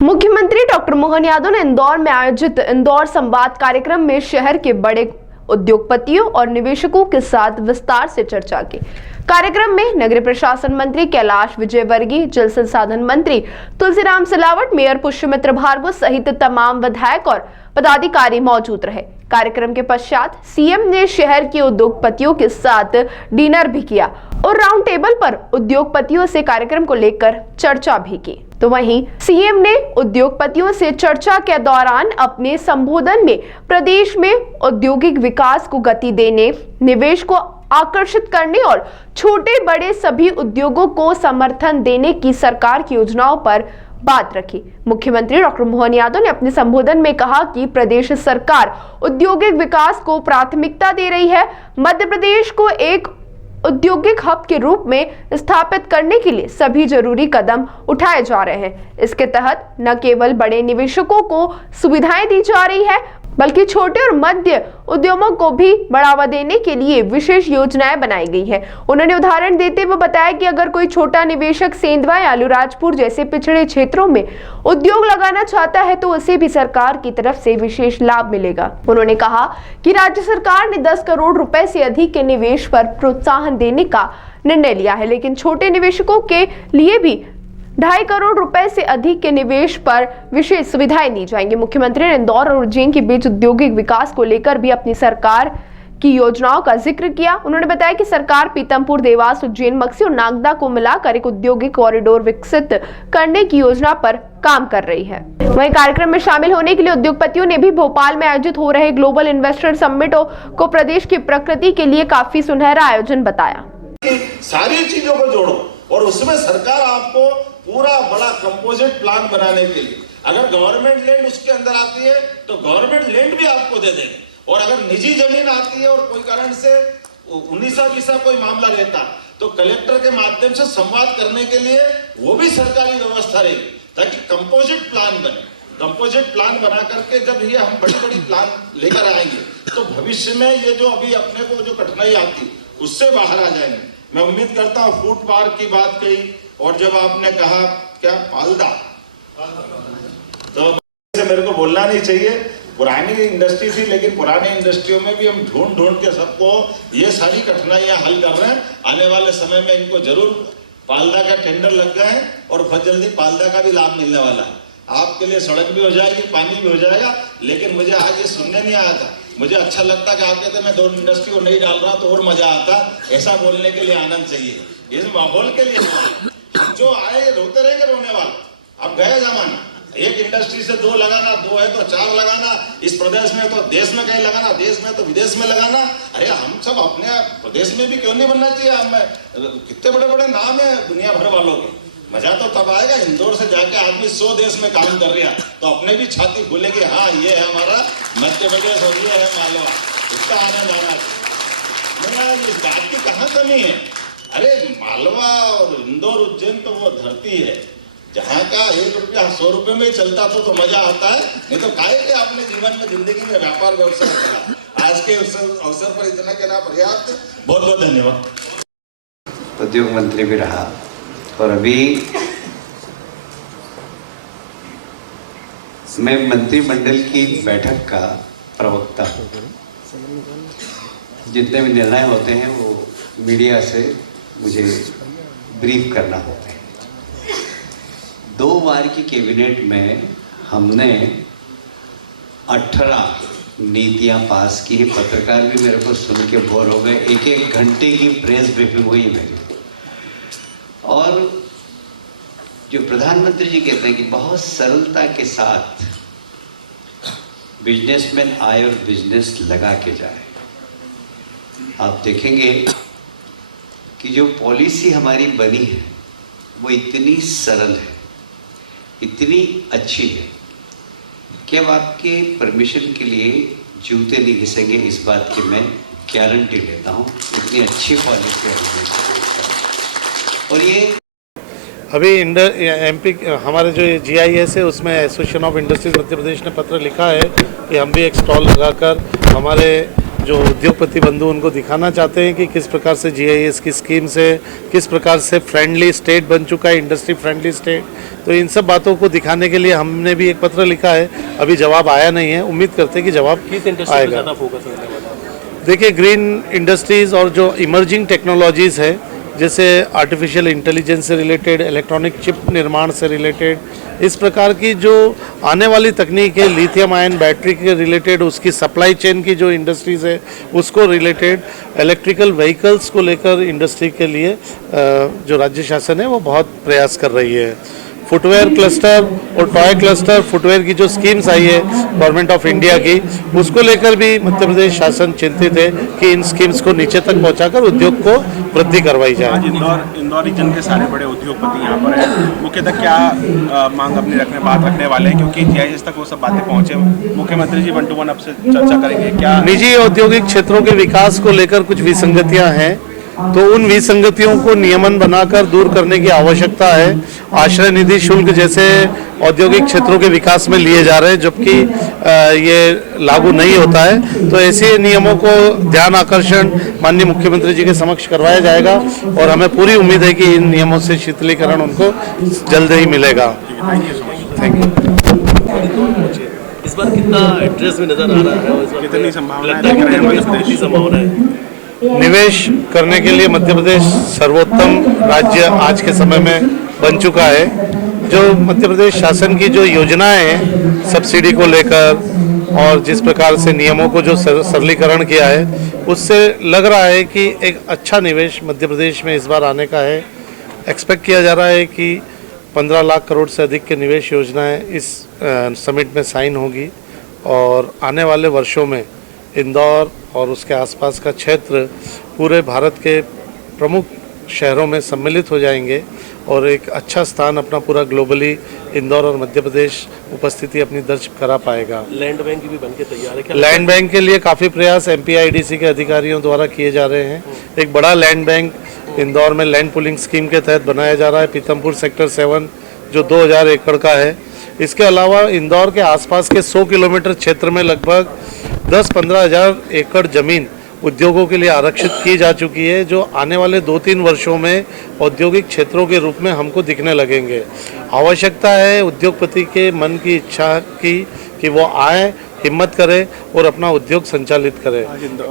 मुख्यमंत्री डॉक्टर मोहन यादव ने इंदौर में आयोजित इंदौर संवाद कार्यक्रम में शहर के बड़े उद्योगपतियों और निवेशकों के साथ विस्तार से चर्चा की। कार्यक्रम में नगरीय प्रशासन मंत्री कैलाश विजयवर्गीय, जल संसाधन मंत्री तुलसीराम सिलावट, मेयर पुष्यमित्र भार्गव सहित तमाम विधायक और पदाधिकारी मौजूद रहे। कार्यक्रम के पश्चात सीएम ने शहर के उद्योगपतियों के साथ डिनर भी किया और राउंड टेबल पर उद्योगपतियों से कार्यक्रम को लेकर चर्चा भी की। तो वहीं सीएम ने उद्योगपतियों से चर्चा के दौरान अपने संबोधन में प्रदेश में औद्योगिक विकास को गति देने, निवेश को आकर्षित करने और छोटे बड़े सभी उद्योगों को समर्थन देने की सरकार की योजनाओं पर बात रखी। मुख्यमंत्री डॉक्टर मोहन यादव ने अपने संबोधन में कहा कि प्रदेश सरकार औद्योगिक विकास को प्राथमिकता दे रही है। मध्य प्रदेश को एक औद्योगिक हब के रूप में स्थापित करने के लिए सभी जरूरी कदम उठाए जा रहे हैं। इसके तहत न केवल बड़े निवेशकों को सुविधाएं दी जा रही है, बल्कि छोटे और मध्य उद्यमों को भी बढ़ावा देने के लिए विशेष योजनाएं बनाई गई है। उन्होंने उदाहरण देते हुए बताया कि अगर कोई छोटा निवेशक सेंधवा या अलीराजपुर जैसे पिछड़े क्षेत्रों में उद्योग लगाना चाहता है तो उसे भी सरकार की तरफ से विशेष लाभ मिलेगा। उन्होंने कहा कि राज्य सरकार ने 10 करोड़ रुपए से अधिक के निवेश पर प्रोत्साहन देने का निर्णय लिया है, लेकिन छोटे निवेशकों के लिए भी 2.5 करोड़ रुपए से अधिक के निवेश पर विशेष सुविधाएं दी जाएंगी। मुख्यमंत्री ने इंदौर और उज्जैन के बीच औद्योगिक विकास को लेकर भी अपनी सरकार की योजनाओं का जिक्र किया। उन्होंने बताया कि सरकार पीतमपुर, देवास, उज्जैन, मक्सी और नागदा को मिलाकर एक औद्योगिक कॉरिडोर विकसित करने की योजना पर काम कर रही है। वहीं कार्यक्रम में शामिल होने के लिए उद्योगपतियों ने भी भोपाल में आयोजित हो रहे ग्लोबल इन्वेस्टर समिट को प्रदेश की प्रकृति के लिए काफी सुनहरा आयोजन बताया। सारी चीजों को जोड़ो और उसमें सरकार आपको पूरा बड़ा कंपोजिट प्लान बनाने के लिए, अगर गवर्नमेंट लैंड उसके अंदर आती है तो गवर्नमेंट लैंड भी आपको दे देंगे, और अगर निजी जमीन आती है और कोई कारण से 19-20 कोई मामला रहता तो कलेक्टर के माध्यम से संवाद करने के लिए वो भी सरकारी व्यवस्था रहेगी, ताकि कंपोजिट प्लान बने। कंपोजिट प्लान बना करके जब ये हम बड़ी बड़ी प्लान लेकर आएंगे तो भविष्य में ये जो अभी अपने को जो कठिनाई आती उससे बाहर आ जाएंगे। मैं उम्मीद करता हूँ फूड पार्क की बात कही, और जब आपने कहा क्या पालदा, तो मेरे को बोलना नहीं चाहिए, पुरानी इंडस्ट्री थी, लेकिन पुरानी इंडस्ट्रियों में भी हम ढूंढ ढूंढ के सबको ये सारी कठिनाइयां हल कर रहे हैं। आने वाले समय में इनको जरूर पालदा का टेंडर लग गए हैं और बहुत जल्दी पालदा का भी लाभ मिलने वाला है। आपके लिए सड़क भी हो जाएगी, पानी भी हो जाएगा। लेकिन मुझे आज ये सुनने नहीं आया था, मुझे अच्छा लगता कि आप कहते मैं 2 इंडस्ट्री को नहीं डाल रहा तो और मजा आता। ऐसा बोलने के लिए आनंद चाहिए, इस माहौल के लिए। हम जो आए रोते रहेंगे रोने वाले, अब गया जमाना। एक इंडस्ट्री से 2 लगाना, 2 है तो 4 लगाना, इस प्रदेश में तो देश में कहीं लगाना, देश में तो विदेश में लगाना। अरे हम सब अपने प्रदेश में भी क्यों नहीं बनना चाहिए? हम कितने बड़े बड़े नाम है दुनिया भर वालों के। मजा तो तब आएगा इंदौर से जाके आदमी 100 देश में काम कर रहा तो अपने भी छाती खुलेगी, हाँ ये है हमारा मध्य प्रदेश और ये है मालवा। इसका आनंद आना चाहिए। इस बात की कहाँ कमी है? अरे मालवा और इंदौर, उज्जैन तो वो धरती है जहाँ का 1 रुपया 100 रुपये में चलता तो मजा आता है। नहीं तो काहे के आपने जीवन में जिंदगी में व्यापार व्यवसाय करा। आज के अवसर पर इतना कहना पर्याप्त। बहुत बहुत धन्यवाद। उद्योग मंत्री भी रहा और अभी मैं मंत्रिमंडल की बैठक का प्रवक्ता हूँ। जितने भी निर्णय होते हैं वो मीडिया से मुझे ब्रीफ करना होता है। 2 बार की कैबिनेट में हमने 18 नीतियां पास की। पत्रकार भी मेरे को सुन के बोर हो गए। 1-1 घंटे की प्रेस ब्रीफिंग हुई मेरी। और जो प्रधानमंत्री जी कहते हैं कि बहुत सरलता के साथ बिजनेसमैन आए और बिजनेस लगा के जाए। आप देखेंगे कि जो पॉलिसी हमारी बनी है वो इतनी सरल है, इतनी अच्छी है कि अब आपके परमिशन के लिए जूते नहीं घिसेंगे, इस बात की मैं गारंटी लेता हूँ। इतनी अच्छी पॉलिसी है। और ये अभी एमपी हमारे जो GIS है उसमें association of industries Madhya Pradesh ने पत्र लिखा है कि हम भी एक स्टॉल लगाकर हमारे जो उद्योगपति बंधु उनको दिखाना चाहते हैं कि किस प्रकार से GIS की स्कीम से किस प्रकार से फ्रेंडली स्टेट बन चुका है, इंडस्ट्री फ्रेंडली स्टेट। तो इन सब बातों को दिखाने के लिए हमने भी एक पत्र लिखा है, अभी जवाब आया नहीं है, उम्मीद करते हैं कि जवाब आएगा। देखिए, ग्रीन इंडस्ट्रीज़ और जो इमर्जिंग टेक्नोलॉजीज़ है, जैसे आर्टिफिशियल इंटेलिजेंस से रिलेटेड, इलेक्ट्रॉनिक चिप निर्माण से रिलेटेड, इस प्रकार की जो आने वाली तकनीक है, लिथियम आयन बैटरी के रिलेटेड, उसकी सप्लाई चेन की जो इंडस्ट्रीज़ है उसको रिलेटेड, इलेक्ट्रिकल व्हीकल्स को लेकर इंडस्ट्री के लिए जो राज्य शासन है वो बहुत प्रयास कर रही है। फुटवेयर क्लस्टर और टॉय क्लस्टर, फुटवेयर की जो स्कीम्स आई है गवर्नमेंट ऑफ इंडिया की, उसको लेकर भी मध्य प्रदेश शासन चिंतित है कि इन स्कीम्स को नीचे तक पहुंचाकर उद्योग को वृद्धि करवाई जाए। आज इंदौर रीजन के सारे बड़े उद्योगपति यहाँ पर हैं, मुख्यतः क्या मांग अपनी बात रखने वाले हैं, क्योंकि GIS तक वो सब बातें पहुंचे। मुख्यमंत्री जी 1 to 1 आपसे चर्चा करेंगे। क्या निजी औद्योगिक क्षेत्रों के विकास को लेकर कुछ विसंगतियां हैं, तो उन विसंगतियों को नियमन बनाकर दूर करने की आवश्यकता है। आश्रय निधि शुल्क जैसे औद्योगिक क्षेत्रों के विकास में लिए जा रहे हैं, जबकि ये लागू नहीं होता है। तो ऐसे नियमों को ध्यान आकर्षण माननीय मुख्यमंत्री जी के समक्ष करवाया जाएगा और हमें पूरी उम्मीद है कि इन नियमों से शिथिलीकरण उनको जल्द ही मिलेगा। Thank you. इस बार कितना इंटरेस्ट में नजर आ रहा है, इस बार कितनी संभावना लगता है कितनी संभावना है? निवेश करने के लिए मध्य प्रदेश सर्वोत्तम राज्य आज के समय में बन चुका है। जो मध्य प्रदेश शासन की जो योजनाएं हैं सब्सिडी को लेकर और जिस प्रकार से नियमों को जो सरलीकरण किया है, उससे लग रहा है कि एक अच्छा निवेश मध्य प्रदेश में इस बार आने का है। एक्सपेक्ट किया जा रहा है कि 15 लाख करोड़ से अधिक के निवेश योजनाएं इस समिट में साइन होगी और आने वाले वर्षों में इंदौर और उसके आसपास का क्षेत्र पूरे भारत के प्रमुख शहरों में सम्मिलित हो जाएंगे और एक अच्छा स्थान अपना पूरा ग्लोबली इंदौर और मध्य प्रदेश उपस्थिति अपनी दर्ज करा पाएगा। लैंड बैंक भी बनके तैयार है क्या? लैंड बैंक के लिए काफ़ी प्रयास MPIDC के अधिकारियों द्वारा किए जा रहे हैं। एक बड़ा लैंड बैंक इंदौर में लैंड पुलिंग स्कीम के तहत बनाया जा रहा है, पीतमपुर सेक्टर 7 जो 2000 एकड़ का है। इसके अलावा इंदौर के आसपास के 100 किलोमीटर क्षेत्र में लगभग 10-15 हज़ार एकड़ जमीन उद्योगों के लिए आरक्षित की जा चुकी है, जो आने वाले 2-3 वर्षों में औद्योगिक क्षेत्रों के रूप में हमको दिखने लगेंगे। आवश्यकता है उद्योगपति के मन की इच्छा की कि वो आए, हिम्मत करे और अपना उद्योग संचालित करे।